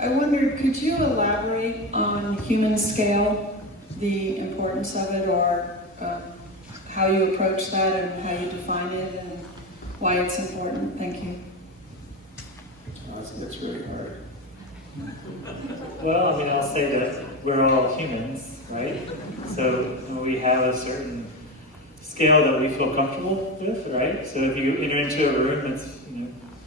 I wondered, could you elaborate on human scale, the importance of it, or how you approach that and how you define it and why it's important? Thank you. That's really hard. Well, I mean, I'll say that we're all humans, right? So we have a certain scale that we feel comfortable with, right? So if you enter into a room that's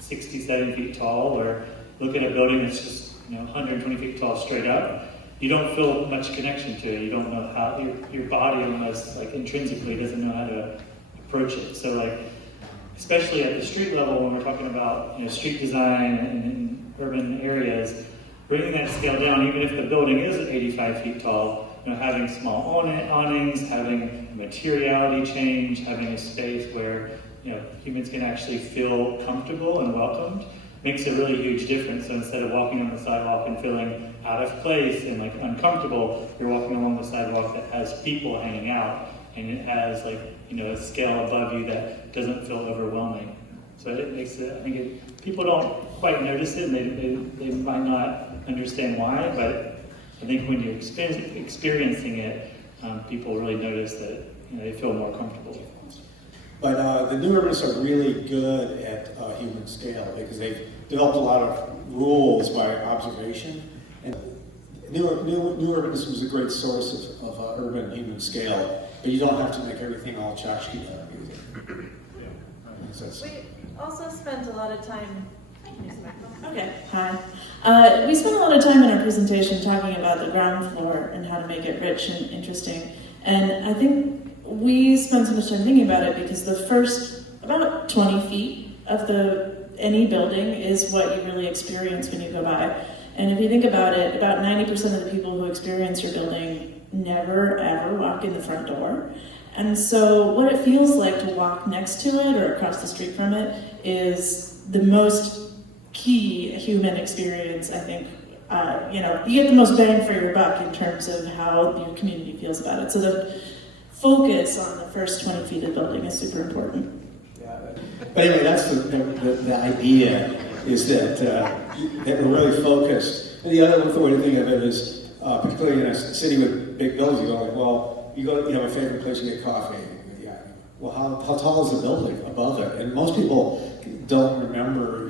67 feet tall, or look at a building that's just 120 feet tall straight up, you don't feel much connection to it. You don't know how your body almost like intrinsically doesn't know how to approach it. So like, especially at the street level, when we're talking about street design in urban areas, bringing that scale down, even if the building is 85 feet tall, having small awnings, having a materiality change, having a space where humans can actually feel comfortable and welcomed, makes a really huge difference. So instead of walking on the sidewalk and feeling out of place and like uncomfortable, you're walking along the sidewalk that has people hanging out, and it has like a scale above you that doesn't feel overwhelming. So it makes it, I think people don't quite notice it, and they might not understand why, but I think when you're experiencing it, people really notice that they feel more comfortable. But the new urbanists are really good at human scale because they've developed a lot of rules by observation. And new urbanism is a great source of urban human scale, but you don't have to make everything all tchotchke either. We also spent a lot of time. Okay, hi. We spent a lot of time in our presentation talking about the ground floor and how to make it rich and interesting. And I think we spent so much time thinking about it because the first about 20 feet of any building is what you really experience when you go by. And if you think about it, about 90% of the people who experience your building never ever walk in the front door. And so what it feels like to walk next to it or across the street from it is the most key human experience, I think. You get the most bang for your buck in terms of how your community feels about it. So the focus on the first 20 feet of the building is super important. Yeah, but anyway, that's the idea, is that we're really focused. And the other way to think of it is, particularly in a city with big buildings, you go like, well, you have a favorite place to get coffee. Yeah. Well, how tall is the building above it? And most people don't remember,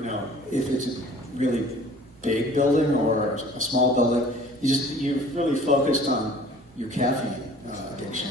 if it's a really big building or a small building. You're really focused on your caffeine addiction.